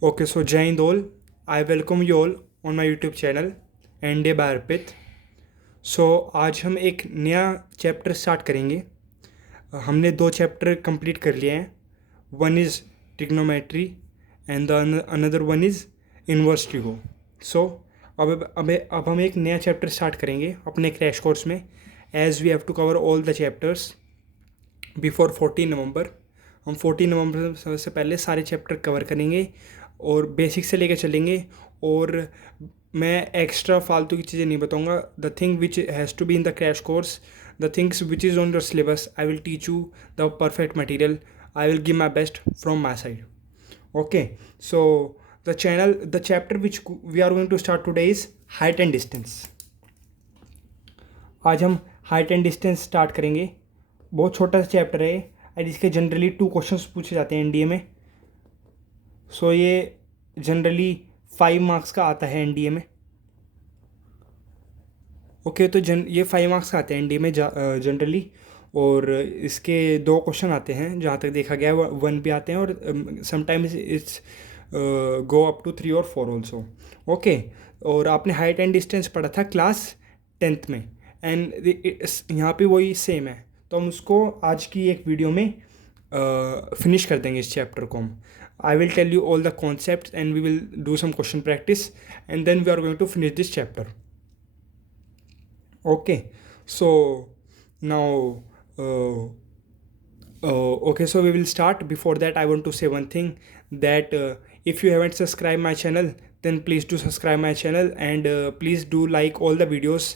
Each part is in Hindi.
Okay, so Jai Hind all. I welcome you all on my YouTube channel NDA by अर्पित. सो आज हम एक नया चैप्टर स्टार्ट करेंगे. हमने 2 चैप्टर कंप्लीट कर लिए हैं. One is trigonometry and the another one is inverse trigo. So अब हम एक नया चैप्टर स्टार्ट करेंगे अपने क्रैश कोर्स में, as we have to cover all the chapters before 14 November. हम 14 नवंबर से पहले सारे चैप्टर कवर करेंगे और बेसिक से लेकर चलेंगे. और मैं एक्स्ट्रा फालतू की चीज़ें नहीं बताऊंगा. The thing which has to be in the crash course, the things which is on your syllabus, I will teach you the perfect material. I will give my best from my side. Okay, so the chapter which we are going to start today is height and distance. आज हम हाइट एंड डिस्टेंस स्टार्ट करेंगे. बहुत छोटा सा चैप्टर है एंड इसके जनरली 2 क्वेश्चंस पूछे जाते हैं एनडीए में. सो ये जनरली 5 मार्क्स का आता है एनडीए में. ओके, तो ये 5 मार्क्स का आते हैं एनडीए में जनरली. और इसके 2 क्वेश्चन आते हैं जहाँ तक देखा गया है. 1 भी आते हैं और sometimes it's go up to 3 और 4 ऑल्सो. ओके, और आपने हाइट एंड डिस्टेंस पढ़ा था क्लास 10th में एंड यहाँ पे वही सेम है. तो हम उसको आज की एक वीडियो में फिनिश कर देंगे इस चैप्टर को. हम I will tell you all the concepts and we will do some question practice and then we are going to finish this chapter. Okay, so now okay, so we will start. Before that, I want to say one thing, that if you haven't subscribed my channel, then please do subscribe my channel and please do like all the videos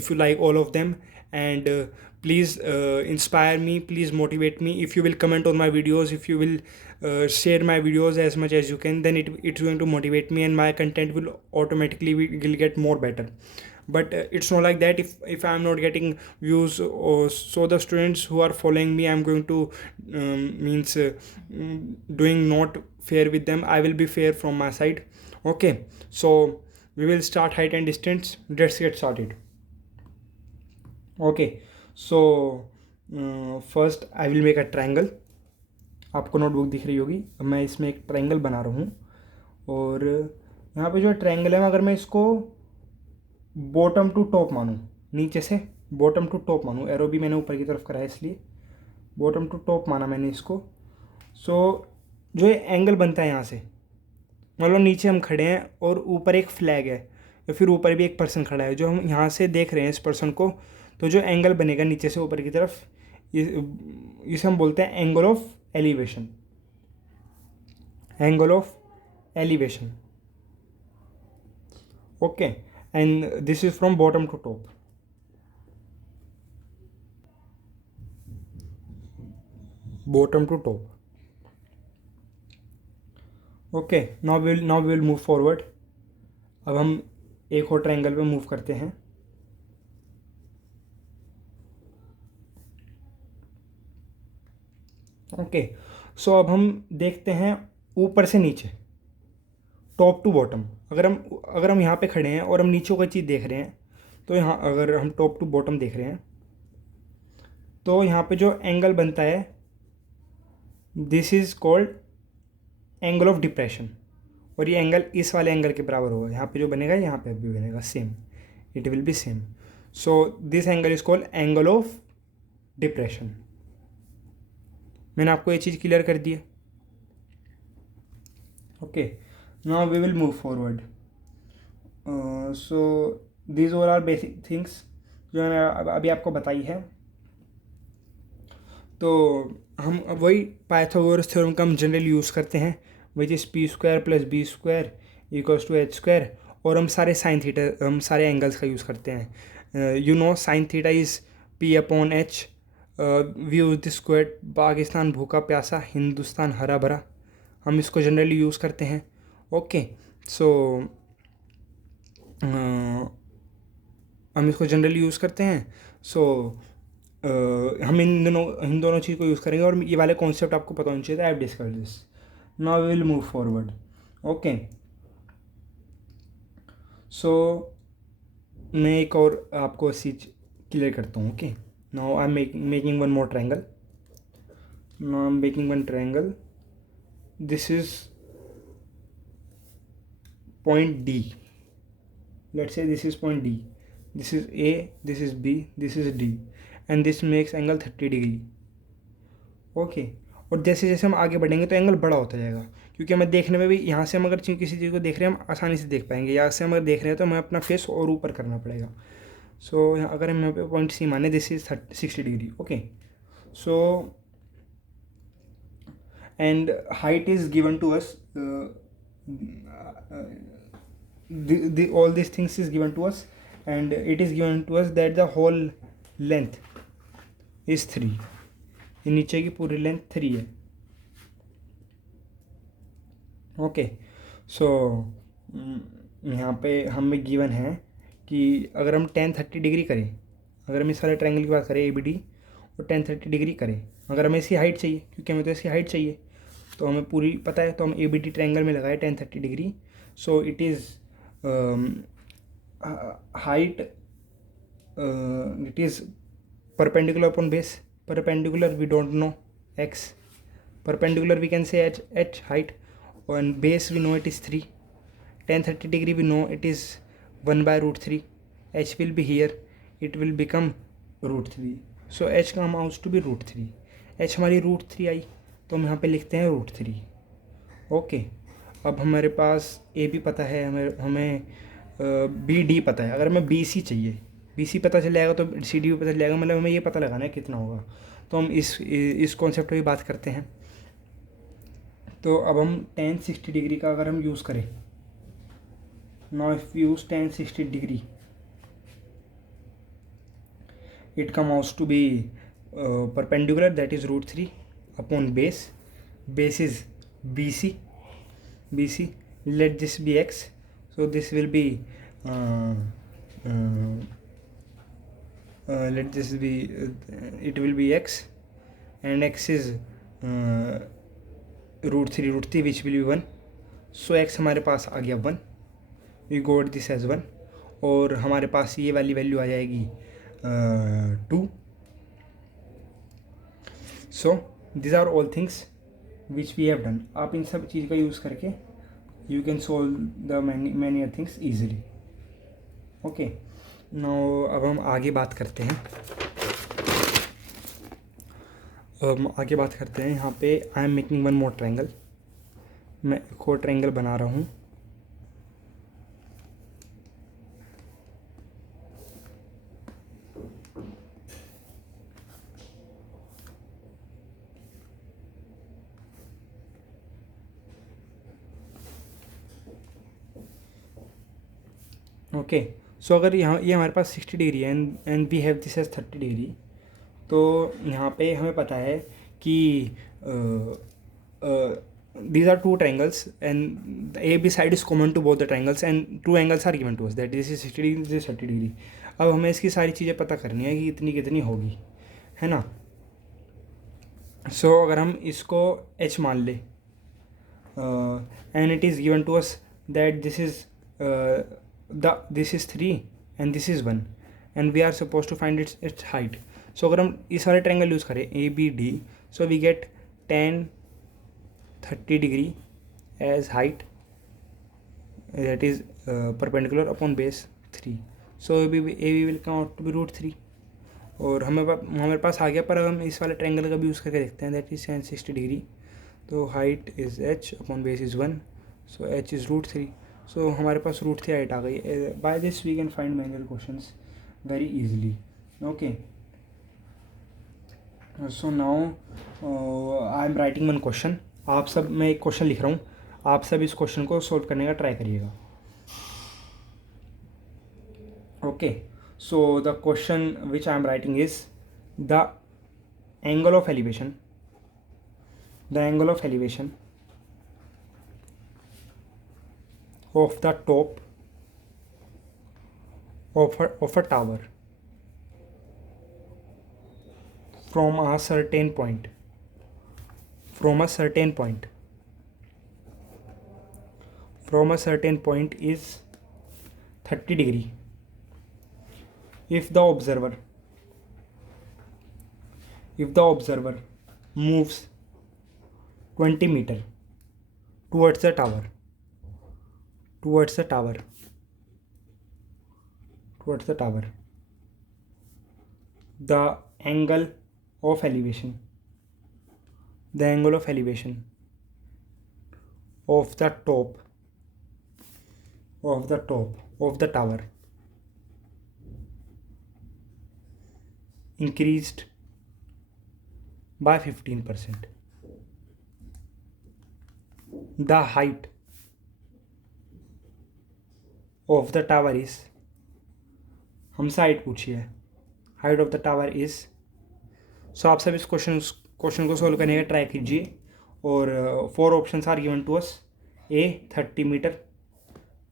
if you like all of them. And please inspire me, please motivate me. If you will comment on my videos, if you will share my videos as much as you can, then it's going to motivate me and my content will automatically will get more better. But it's not like that. If I'm not getting views, or so the students who are following me, I'm going to doing not fair with them. I will be fair from my side. Okay, so we will start height and distance. Let's get started. Okay, so first I will make a triangle. आपको नोटबुक दिख रही होगी. मैं इसमें एक ट्रायंगल बना रहा हूँ. और यहाँ पे जो ट्रायंगल है, अगर मैं इसको बॉटम टू टॉप मानूँ, नीचे से बॉटम टू टॉप मानूँ, एरो भी मैंने ऊपर की तरफ करा है इसलिए बॉटम टू टॉप माना मैंने इसको. सो जो ये एंगल बनता है यहाँ से, मतलब नीचे हम खड़े हैं और ऊपर एक फ्लैग है या फिर ऊपर भी एक पर्सन खड़ा है, जो हम यहाँ से देख रहे हैं इस पर्सन को. तो जो एंगल बनेगा नीचे से ऊपर की तरफ, इसे हम बोलते हैं angle of elevation. Angle of elevation. Okay, and this is from bottom to top. Bottom to top. Okay, now we will move forward. अब हम एक और ट्रायंगल पे मूव करते हैं. ओके, सो अब हम देखते हैं ऊपर से नीचे, टॉप टू बॉटम. अगर हम यहाँ पे खड़े हैं और हम नीचे कोई चीज़ देख रहे हैं, तो यहाँ अगर हम टॉप टू बॉटम देख रहे हैं, तो यहाँ पे जो एंगल बनता है, this is called angle of depression. और ये एंगल इस वाले एंगल के बराबर होगा. यहाँ पे जो बनेगा यहाँ पे भी बनेगा same. It will be same. So this angle is called angle of depression. मैंने आपको ये चीज़ क्लियर कर दी है. Okay, now we will move forward. So these all are basic things जो मैंने अभी आपको बताई है. तो हम वही पाइथागोरस थ्योरम का हम जनरली यूज़ करते हैं, which is p² + b² = h². और हम सारे साइन थीटा, हम सारे एंगल्स का यूज़ करते हैं. You know sine theta is p/h. We use this quote, Pakistan भूखा प्यासा, हिंदुस्तान हरा भरा. हम इसको जनरली यूज़ करते हैं. ओके, सो हम इसको जनरली यूज़ करते हैं. सो हम इन दोनों चीज़ को यूज़ करेंगे और ये वाले कॉन्सेप्ट आपको पता होना चाहिए. I have discuss this. Now we will move forward. Okay, so मैं एक और आपको चीज़ क्लियर करता हूँ. Okay, now I am making one more triangle. Now I am making one triangle. This is point D. Let's say this is point D, this is A, this is B, this is D, and this makes angle 30 degree. Okay और जैसे जैसे हम आगे बढ़ेंगे तो एंगल बड़ा होता जाएगा, क्योंकि हमें देखने में भी यहाँ से हम अगर किसी चीज़ को देख रहे हैं हम आसानी से देख पाएंगे, यहाँ से हम अगर देख रहे हैं तो हमें अपना फेस और ऊपर करना पड़ेगा. सो अगर हम यहाँ पे पॉइंट सी माने, this is 60 degree. Okay, so and height is given to us, all these things is given to us, and it is given to us that the whole length is 3. ये नीचे की पूरी लेंथ 3 है. ओके, सो यहाँ पे हमें गिवन है कि अगर हम tan 30 डिग्री करें, अगर हम इस वाले ट्रायंगल की बात करें ए बी डी और tan 30 डिग्री करें, अगर हमें इसकी हाइट चाहिए, क्योंकि हमें तो इसकी हाइट चाहिए, तो हमें पूरी पता है, तो हम ए बी डी ट्रायंगल में लगाए tan 30 degree. So it is height, it is perpendicular upon base. Perpendicular we don't know x, perpendicular we can say h height, and base we know it is 3. Tan 30 degree we know it is 1 by root 3. h will be here, it will become root 3. So h come out to be root 3. h हमारी root 3 आई, तो हम यहाँ पे लिखते हैं root 3. ओके, अब हमारे पास a भी पता है, हमें b d पता है. अगर हमें b c चाहिए, BC पता चल जाएगा तो CD भी पता चल जाएगा, मतलब हमें ये पता लगाना है कितना होगा. तो हम इस कॉन्सेप्ट पे भी बात करते हैं. तो अब हम tan 60 डिग्री का अगर हम यूज़ करें, now if use tan 60 degree, it come out to be perpendicular, that is root 3 upon base. Base is BC. Let this be x, so this will be let this be it will be x, and x is root 3 which will be 1. so x हमारे पास आ गया 1, we got this as 1, और हमारे पास ये वाली वैल्यू आ जाएगी 2. so these are all things which we have done. आप इन सब चीज़ का यूज़ करके you can solve the many things easily. okay, now अब हम आगे बात करते हैं. यहाँ पे आई am making one more triangle. मैं एक और ट्रायंगल बना रहा हूँ. ओके, सो अगर यहाँ ये हमारे पास 60 डिग्री है and we have this as 30 degree, तो यहाँ पे हमें पता है कि these are two triangles and the AB side is common to both the triangles and two angles are given to us, that this is 60 degree, this is 30 degree. अब हमें इसकी सारी चीज़ें पता करनी है कि इतनी कितनी होगी, है ना. सो अगर हम इसको h मान ले and it is given to us that this is 3 and this is 1 and we are supposed to find its height. So अगर हम इस वाले ट्रायंगल यूज़ करें ABD, so we get tan 30 degree as height, that is perpendicular upon base 3. So AB will come out to be root 3. और हमारे पास आ गया, पर हम इस वाले ट्रायंगल का भी यूज़ करके देखते हैं, दैट इज tan 60 डिग्री. तो height is h upon base is 1, so h is root 3. So हमारे पास रूट 3 हाइट आ गई. By this we can find manual questions very easily. Okay, so now I am writing one question. आप सब, मैं एक क्वेश्चन लिख रहा हूँ, आप सब इस क्वेश्चन को सॉल्व करने का ट्राई करिएगा. Okay, so the question which I am writing is the angle of elevation of the top of a tower from a certain point is 30 degree if the observer moves 20 meter towards the tower towards the tower, the angle of elevation of the top of the tower increased by 15%. The height of the tower is, हमसे हाइट पूछी है, height of the tower is. So आप सब इस क्वेश्चन को सोल्व करने का ट्राई कीजिए। और 4 options are given to us. A 30 metre,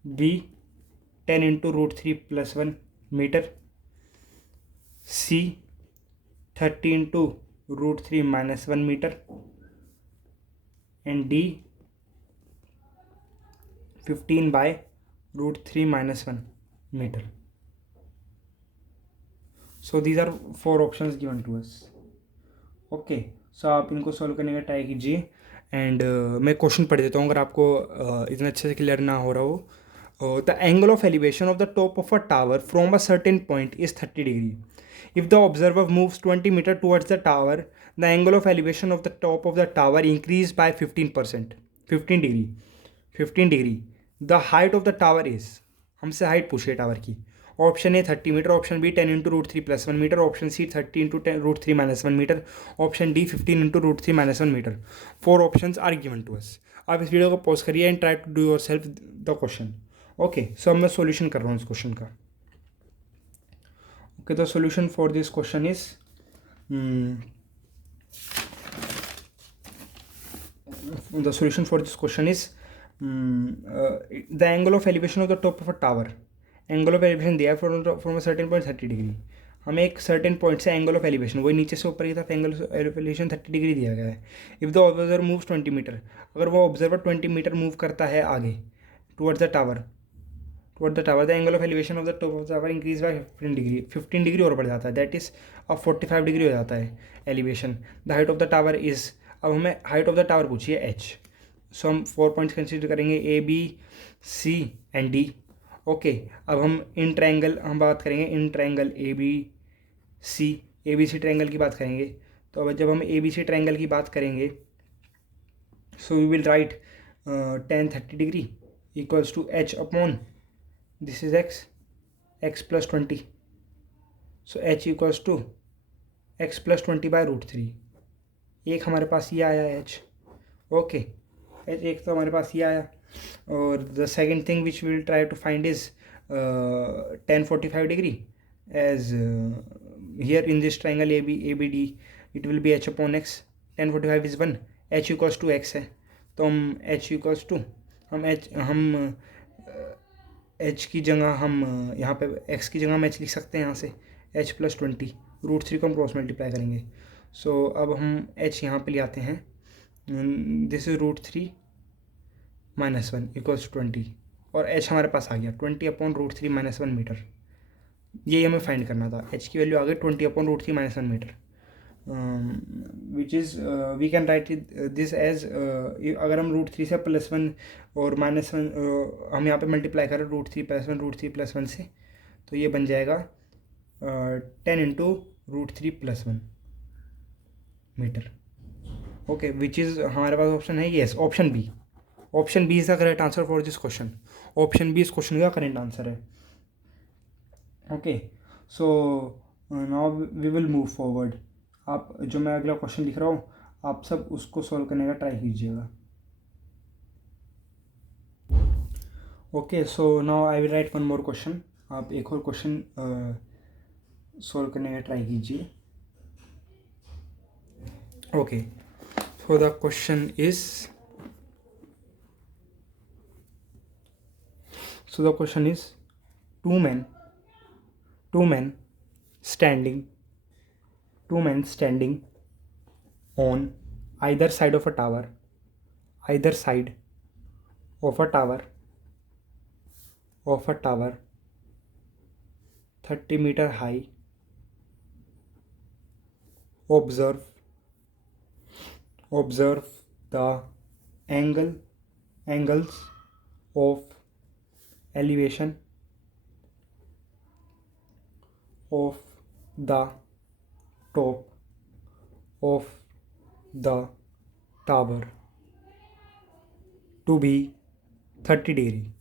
B 10 into √3+1 metre, C 30 into √3 - 1 metre, and D 15 by √3 - 1 meter. So these are 4 options given to us. Okay, so आप इनको सॉल्व करने का ट्राई कीजिए। एंड मैं क्वेश्चन पढ़ देता हूँ अगर आपको इतना अच्छे से क्लियर ना हो रहा हो। The angle of elevation of the top of a tower from a certain point is 30 degree. If the observer moves 20 metre towards the tower, the angle of elevation of the top of the tower increase by 15%, 15 degree. The height of the tower is, हमसे हाइट पूछिए टावर की। Option A 30 metre, option B 10 into √3+1 metre, option C 30 into √3 - 1 metre, option D 15 into √3 - 1 metre. 4 options are given to us. आप इस वीडियो को पॉज करिए and try to do yourself the question. Okay, so अब मैं सॉल्यूशन कर रहा हूँ इस क्वेश्चन का। Okay, the solution for this question is, the solution for this question is the angle of elevation of the top of a tower. Angle of elevation दिया है from a certain point 30 degree. हमें एक सर्टेन पॉइंट से एंगल ऑफ एलिवेशन, वही नीचे से ऊपर की तरफ एंगल ऑफ एलिवेशन 30 डिग्री दिया गया है। If the observer moves 20 metre, अगर वो ऑब्जर्वर 20 मीटर मूव करता है आगे towards the tower, the angle of elevation of the top of the tower increase by 15 degree और बढ़ जाता है। दैट इज अब 45 डिग्री हो जाता है elevation. The height of the tower is, अब हमें हाइट ऑफ द टावर पूछिए एच। सो हम 4 पॉइंट्स कंसिडर करेंगे, A B C and D. Okay, अब हम बात करेंगे इन triangle A B C triangle की बात करेंगे। तो अब जब हम ए बी सी ट्रायंगल की बात करेंगे, so we will write tan 30 degree equals to H upon, this is x plus 20। So H equals to x plus 20 by √3। एक हमारे पास ये आया एच। ओके, एक तो हमारे पास ये आया। और the second thing which will try to find is tan 45 degree as here in this triangle A B D, it will be H upon x. tan 45 is 1, H equals to x है। तो हम एच इक्वल्स टू, हम एच की जगह हम यहाँ पे एक्स की जगह हम एच लिख सकते हैं यहाँ से, एच प्लस 20, √3 को हम क्रॉस मल्टीप्लाई करेंगे। सो अब हम एच यहाँ पे ले आते हैं, दिस इज √3 - 1 इक्वल्स 20, और एच हमारे पास आ गया 20 अपॉन √3 - 1 मीटर। ये हमें फाइंड करना था। एच की वैल्यू आ गई 20 अपॉन √3 - 1 metre, which is we can write this as, अगर हम √3 से +1 और -1 हम यहाँ पे मल्टीप्लाई करें √3 + 1 √3 + 1 से, तो ये बन जाएगा 10 into √3 + 1 metre. Okay, which is हमारे पास ऑप्शन है yes, option B is the correct answer for this question. Option B इस क्वेश्चन का करेक्ट आंसर है। Okay, so now we will move forward. आप जो मैं अगला क्वेश्चन लिख रहा हूँ, आप सब उसको सॉल्व करने का ट्राई कीजिएगा। Okay, so now I will write one more question. आप एक और क्वेश्चन सॉल्व करने का ट्राई कीजिए। Okay, so the question is, two men standing on either side of a tower, 30 meter high, observe the angles of elevation of the top of the tower to be 30 degree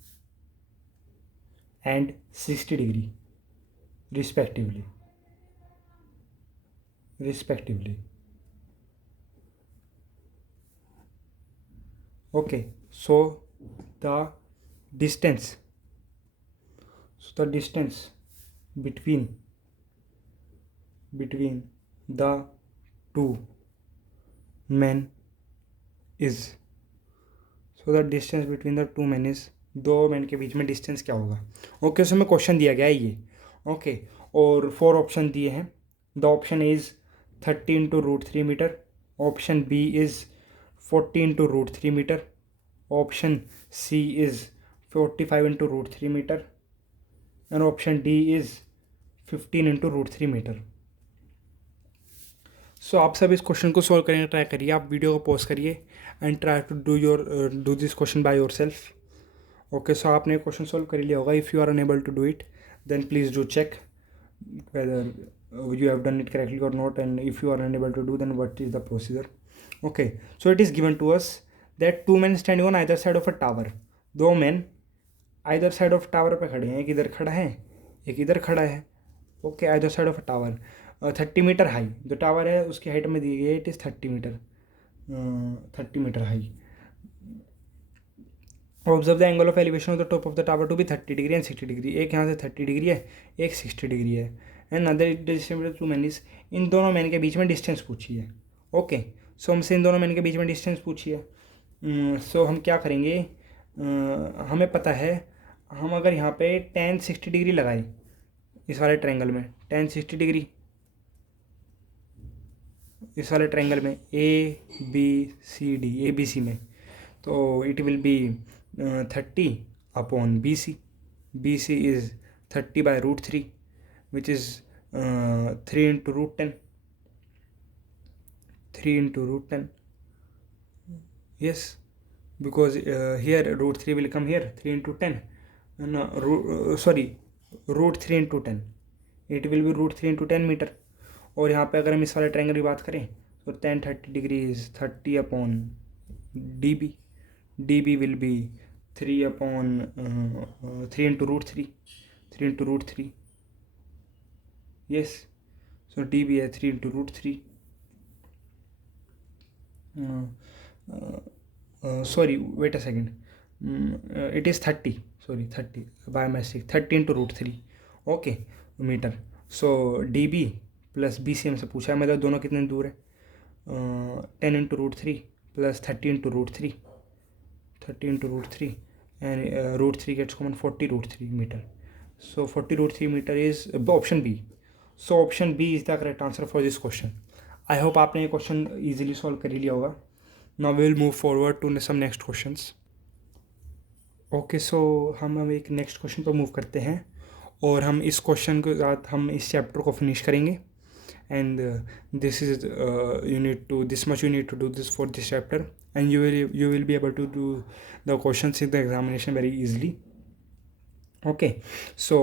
and 60 degree respectively. Okay, so the distance between the two men is दो मैन के बीच में डिस्टेंस क्या होगा। ओके, सो हमें क्वेश्चन दिया गया है ये। ओके, और 4 ऑप्शन दिए हैं। The option is 30 into root 3 metre, option B is 40 into root 3 metre, option C is 45 into root 3 metre and option D is 15 into root 3 metre. So आप सब इस क्वेश्चन को सॉल्व करने का ट्राई करिए। आप वीडियो को पॉज करिए and try to do this question by yourself. Okay, so आपने क्वेश्चन सॉल्व कर लिया होगा। If you are unable to do it then please do check whether you have done it correctly or not, and if you are unable to do then what is the procedure. Okay, so it is given to us that 2 men standing on either side of a tower. 2 men either side of tower पे खड़े हैं, एक इधर खड़ा है एक इधर खड़ा है। Okay, either side of a tower 30 metre high जो टावर है उसकी हाइट में दी गई है, it is 30 metre high. Observe the angle of elevation of the top of the tower to be 30 degree and 60 degree. एक यहाँ से 30 डिग्री है, एक 60 डिग्री है। And other distance to man is, इन दोनों मैन के बीच में डिस्टेंस पूछी है। ओके, सो हमसे इन दोनों मैन के बीच में डिस्टेंस पूछी है। सो हम क्या करेंगे, हमें पता है हम अगर यहाँ पे tan 60 डिग्री लगाएं इस वाले ट्रायंगल में, tan 60 डिग्री इस वाले ट्रायंगल में ABC में, तो it will be 30 upon BC is 30 by root 3 which is 3 into root 10 yes, because here root 3 will come here, 3 into 10 root 3 into 10, it will be root 3 into 10 metre. और यहाँ पे अगर हम इस वाले ट्रायंगल की बात करें तो tan 30 डिग्री is 30 upon DB will be 3 upon 3 into root 3 yes, so DB है 3 into root 3 sorry, wait a second, it is 30 by mistake, 30 into root 3 okay metre. so DB plus BC हमसे पूछा है, मतलब दोनों कितने दूर है। 10 into root 3 plus 30 into root 3 and root 3 gets common 40 root 3 metre. so 40 root 3 metre is option B. So option B is the correct answer for this question. I hope आपने ये क्वेश्चन ईजिली सॉल्व कर लिया होगा। Now we will move forward to some next questions. Okay, so हम एक नेक्स्ट क्वेश्चन पर मूव करते हैं और हम इस क्वेश्चन के साथ हम इस चैप्टर को फिनिश करेंगे। And this much you need to do this for this chapter, and you will be able to do the questions in the examination very easily. Okay, so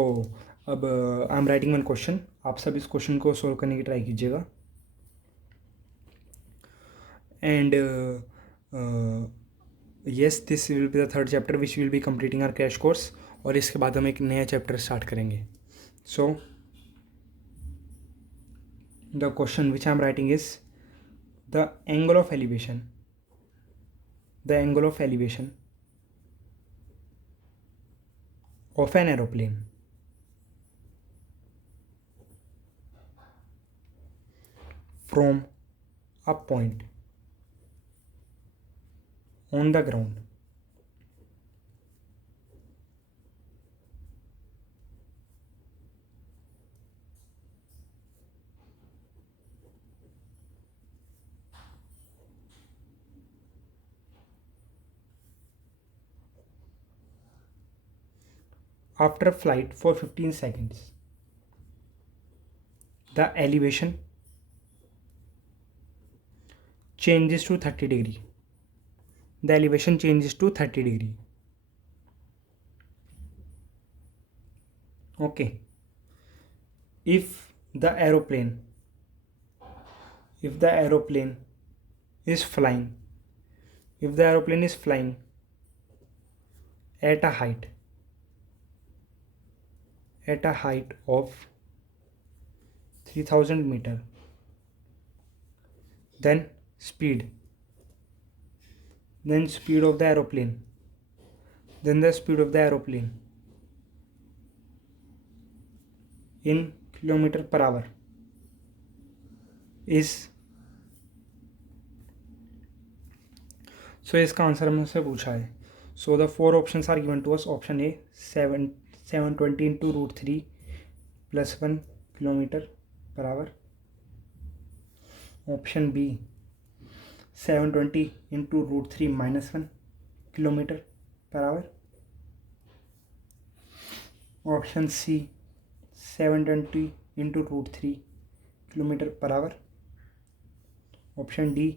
अब आई एम राइटिंग वन क्वेश्चन, आप सब इस क्वेश्चन को सॉल्व करने की ट्राई कीजिएगा। And yes, this will be the third chapter which will be completing our crash course, और इसके बाद हम एक नया चैप्टर स्टार्ट करेंगे। So the question which I am writing is the angle of elevation of an aeroplane from a point on the ground after a flight for 15 seconds. The elevation changes to 30 degree. The elevation changes to 30 degree. Okay, if the aeroplane is flying if the aeroplane is flying at a height of 3000 meter, then speed of the aeroplane in kilometer per hour is, so इसका आंसर हमसे पूछा है. So the 4 options are given to us. Option A 720 into root 3 plus 1 kilometre per hour. Option B 720 into root 3 minus 1 kilometre per hour. Option C 720 into root 3 kilometre per hour. Option D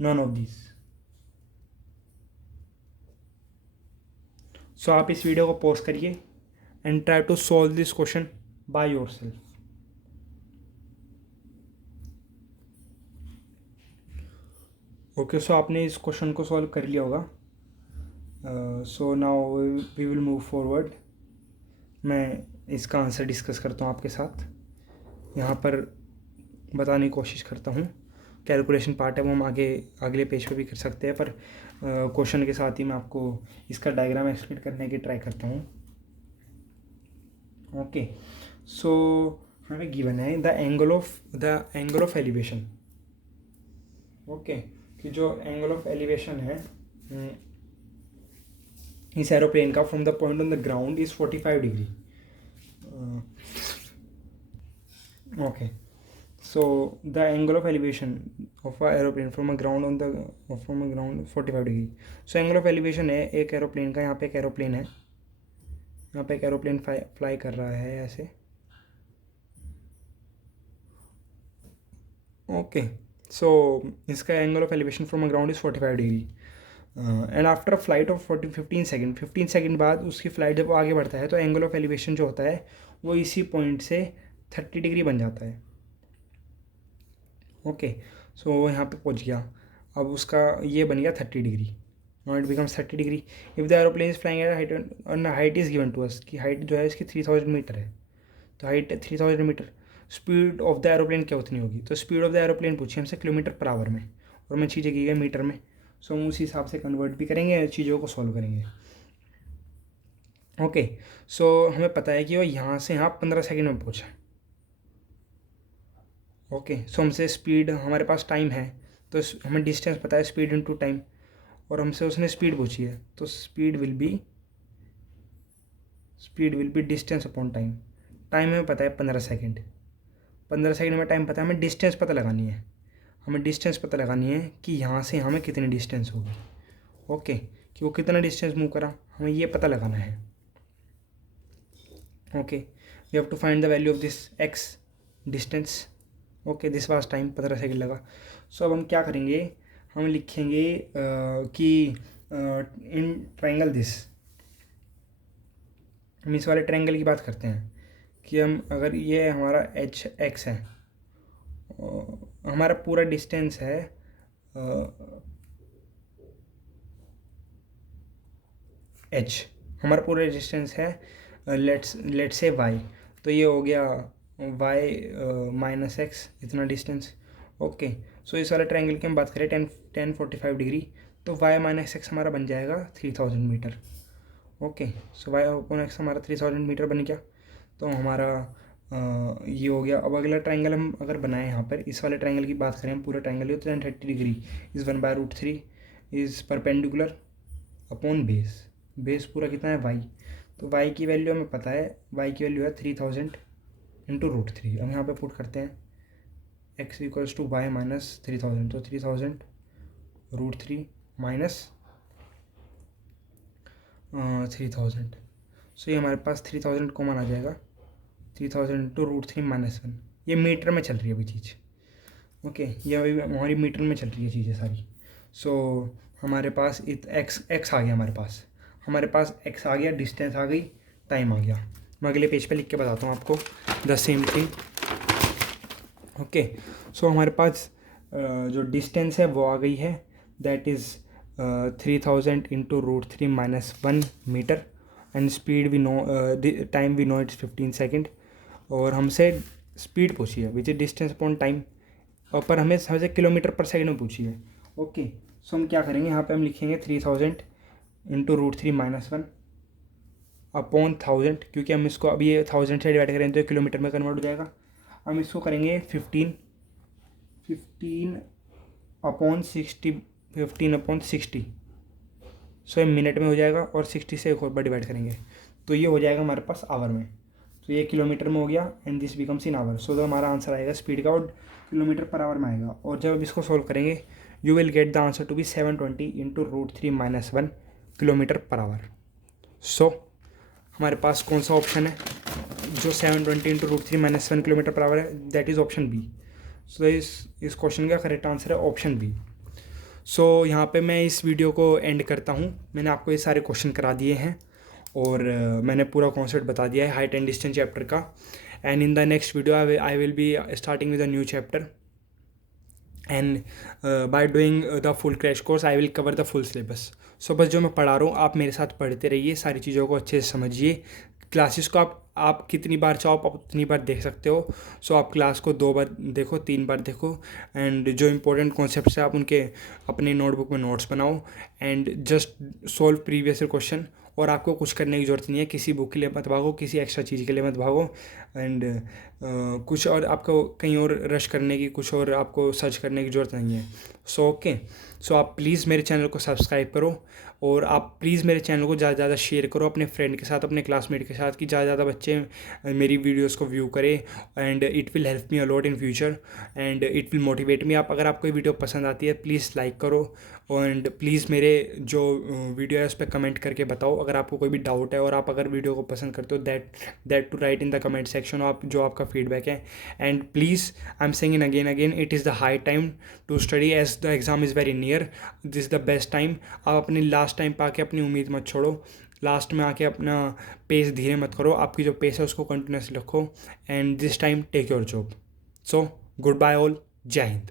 none of this. So आप इस वीडियो को पॉज करिए and try to solve this question by yourself. Okay, so आपने इस क्वेश्चन को सॉल्व कर लिया होगा. So now we will move forward. मैं इसका आंसर डिस्कस करता हूँ आपके साथ. यहाँ पर बताने की कोशिश करता हूँ. कैलकुलेशन पार्ट है वो हम अगले पेज पे भी कर सकते हैं, पर क्वेश्चन के साथ ही मैं आपको इसका डायग्राम एक्सप्लेन करने की ट्राई करता हूँ. ओके, सो हमें गिवन है the angle of elevation. Okay, कि जो एंगल ऑफ एलिवेशन है इस एरोप्लेन का from the point on the ground is 45 degree. Okay, so the angle of elevation of a aeroplane from a ground 45 degree. so angle of elevation है एक एरोप्लेन का. यहाँ पे एक एरोप्लेन है, यहाँ पे एक एरोप्लेन फ्लाई कर रहा है ऐसे. ओके, सो इसका angle of elevation from a ground is 45 degree. And after a flight of 15 second बाद उसकी फ्लाइट जब आगे बढ़ता है तो एंगल ऑफ एलिवेशन जो होता है वो इसी पॉइंट से 30 डिग्री बन जाता है. ओके, सो यहाँ पे पहुँच गया. अब उसका ये बन गया 30 degree. Now it becomes 30 degree. If the aeroplane is flying at height is given to us, कि हाइट जो है इसकी 3000 मीटर है. तो height 3000 metre. Speed of the aeroplane क्या उतनी होगी? तो स्पीड ऑफ द एरोप्लेन पूछी हमसे किलोमीटर पर आवर में, और हमें चीज़ें की गई मीटर में. सो हम उसी हिसाब से कन्वर्ट भी करेंगे, चीज़ों को सॉल्व करेंगे. ओके, सो हमें पता है कि वो यहाँ से यहाँ 15 सेकेंड में पहुँचा. ओके, सो हमसे स्पीड, हमारे पास टाइम है तो हमें डिस्टेंस पता है, स्पीड इनटू टाइम, और हमसे उसने स्पीड पूछी है तो speed will be distance upon time. Time हमें पता है 15 सेकेंड. 15 सेकेंड में टाइम पता है, हमें डिस्टेंस पता लगानी है. कि यहाँ से हमें कितनी डिस्टेंस होगी. ओके, कि वो कितना डिस्टेंस मूव करा हमें ये पता लगाना है. Okay, we have to find the value of this x distance. Okay, this was time, 15 second लगा. सो अब हम क्या करेंगे, हम लिखेंगे कि इन ट्रायंगल दिस, हम इस वाले ट्रायंगल की बात करते हैं कि हम अगर ये हमारा एच एक्स है, हमारा पूरा डिस्टेंस है एच, हमारा पूरा डिस्टेंस है लेट्स से वाई. तो ये हो गया y माइनस एक्स, इतना डिस्टेंस. ओके, सो इस वाले ट्रायंगल की हम बात करें 10-45 डिग्री, तो y माइनस एक्स हमारा बन जाएगा 3000 मीटर. ओके, सो y अपॉन एक्स हमारा 3000 मीटर बन गया. तो हमारा ये हो गया. अब अगला ट्रायंगल हम अगर बनाएं, यहाँ पर इस वाले ट्रायंगल की बात करें हम, पूरा ट्रायंगल तो 30 degree is 1/√3 is perpendicular upon base पूरा कितना है y. तो y की वैल्यू हमें पता है, y की वैल्यू है 3000 इंटू √3. हम यहाँ पे पुट करते हैं x equals to y minus 3000. तो 3000 √3 माइनस 3000. सो ये हमारे पास 3000 कॉमन आ जाएगा. 3000 इंटू √3 माइनस 1. ये मीटर में चल रही है अभी चीज़. ओके, ये अभी हमारी मीटर में चल रही है चीज़ें सारी. सो हमारे पास एक्स आ गया, हमारे पास x आ गया, डिस्टेंस आ गई, टाइम आ गया. मैं अगले पेज पे लिख के बताता हूँ आपको the same thing. Okay, so हमारे पास जो डिस्टेंस है वो आ गई है, that is 3000 into √3 - 1 metre, and speed we know, time we know it's 15 second. और हमसे स्पीड पूछी है which is distance upon time, और पर हमसे किलोमीटर पर सेकेंड में पूछी है। ओके, सो हम क्या करेंगे, यहाँ पे हम लिखेंगे 3000 इंटू √3 - 1 अपॉन 1000, क्योंकि हम इसको अभी ये 1000 से डिवाइड करेंगे तो ये किलोमीटर में कन्वर्ट हो जाएगा। हम इसको करेंगे 15 अपॉन 60, सो ये मिनट में हो जाएगा, और 60 से एक और बार डिवाइड करेंगे तो ये हो जाएगा हमारे पास आवर में। तो ये किलोमीटर में हो गया, and this becomes in hour. So तो हमारा आंसर आएगा स्पीड का और किलोमीटर पर आवर में आएगा। और जब इसको सोल्व करेंगे you will get the answer to be 720 into √3 - 1 kilometre per hour. So हमारे पास कौन सा ऑप्शन है जो 720 इंटू √3 - 1 किलोमीटर पर आवर है, that is option B. So इस क्वेश्चन का करेक्ट आंसर है ऑप्शन बी। सो यहाँ पे मैं इस वीडियो को एंड करता हूँ। मैंने आपको ये सारे क्वेश्चन करा दिए हैं, और मैंने पूरा कॉन्सेप्ट बता दिया है हाइट एंड डिस्टेंस चैप्टर का। And in the next video I will be starting with a new chapter, and by doing the full crash course I will cover the full syllabus. So बस जो मैं पढ़ा रहा हूँ आप मेरे साथ पढ़ते रहिए, सारी चीज़ों को अच्छे से समझिए। क्लासेस को आप कितनी बार चाहो आप उतनी बार देख सकते हो। सो आप क्लास को 2 बार देखो, 3 बार देखो, एंड जो इंपॉर्टेंट कॉन्सेप्ट्स है आप उनके अपने नोटबुक में नोट्स बनाओ, and just solve previous question. और आपको कुछ करने की ज़रूरत नहीं है, किसी बुक के लिए मत भागो, किसी एक्स्ट्रा चीज़ के लिए मत भागो, एंड कुछ और आपको कहीं और रश करने की, कुछ और आपको सर्च करने की ज़रूरत नहीं है। सो ओके, सो आप प्लीज़ मेरे चैनल को सब्सक्राइब करो, और आप प्लीज़ मेरे चैनल को ज़्यादा से ज़्यादा शेयर करो अपने फ्रेंड के साथ, अपने क्लासमेट के साथ, कि ज़्यादा से ज़्यादा बच्चे मेरी वीडियोस को व्यू करें, and it will help me a lot in future, and it will motivate me. अगर आपको वीडियो पसंद आती है प्लीज़ लाइक करो, एंड प्लीज़ मेरे जो वीडियो है उस पर कमेंट करके बताओ अगर आपको कोई भी डाउट है, और आप अगर वीडियो को पसंद करते हो that to write in the comment section, आप जो आपका फीडबैक है। And please I am saying again it is the high time to study as the exam is very near. This is the best time. आप अपनी लास्ट टाइम पे आके अपनी उम्मीद मत छोड़ो, लास्ट में आके अपना पेस धीरे मत करो, आपकी जो पेस है उसको कंटिन्यूसली रखो, and this time take your job. So good bye all, जय हिंद।